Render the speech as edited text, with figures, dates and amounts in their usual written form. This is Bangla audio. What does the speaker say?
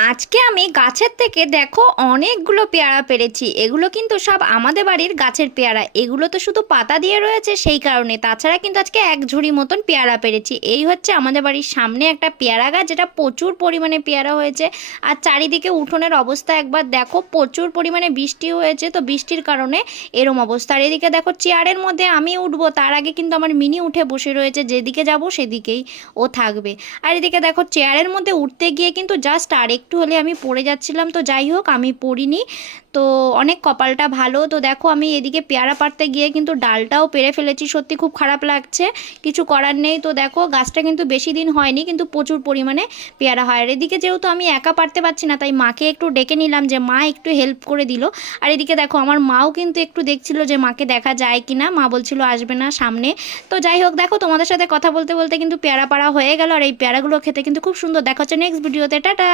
আজকে আমি গাছের থেকে দেখো অনেকগুলো পেয়ারা পেরেছি। এগুলো কিন্তু সব আমাদের বাড়ির গাছের পেয়ারা। এগুলো তো শুধু পাতা দিয়ে রয়েছে সেই কারণে, তাছাড়া কিন্তু আজকে এক ঝুড়ি মতন পেয়ারা পেরেছি। এই হচ্ছে আমাদের বাড়ির সামনে একটা পেয়ারা গাছ, যেটা প্রচুর পরিমাণে পেয়ারা হয়েছে। আর চারিদিকে উঠোনের অবস্থা একবার দেখো, প্রচুর পরিমাণে বৃষ্টি হয়েছে, তো বৃষ্টির কারণে এরম অবস্থা। আর এদিকে দেখো চেয়ারের মধ্যে আমি উঠবো তার আগে কিন্তু আমার মিনি উঠে বসে রয়েছে, যেদিকে যাব সেদিকেই ও থাকবে। আর এদিকে দেখো চেয়ারের মধ্যে উঠতে গিয়ে কিন্তু জাস্ট আর একটু হলে আমি পড়ে যাচ্ছিলাম, তো যাই হোক আমি পড়িনি। তো অনেক কপালটা ভালো। তো দেখো আমি এদিকে পেয়ারা পাড়তে গিয়ে কিন্তু ডালটাও পেরে ফেলেছি, সত্যি খুব খারাপ লাগছে, কিছু করার নেই। তো দেখো গাছটা কিন্তু বেশি দিন হয়নি, কিন্তু প্রচুর পরিমাণে পেয়ারা হয়। আর এদিকে যেহেতু আমি একা পারতে পারছি না, তাই মাকে একটু ডেকে নিলাম, যে মা একটু হেল্প করে দিল। আর এদিকে দেখো আমার মাও কিন্তু একটু দেখছিল যে মাকে দেখা যায় কি না, মা বলছিল আসবে না সামনে। তো যাই হোক দেখো তোমাদের সাথে কথা বলতে বলতে কিন্তু পেয়ারা পাড়া হয়ে গেল। আর এই পেয়ারাগুলো খেতে কিন্তু খুব সুন্দর। দেখা হচ্ছে নেক্সট ভিডিওতে, টাটা।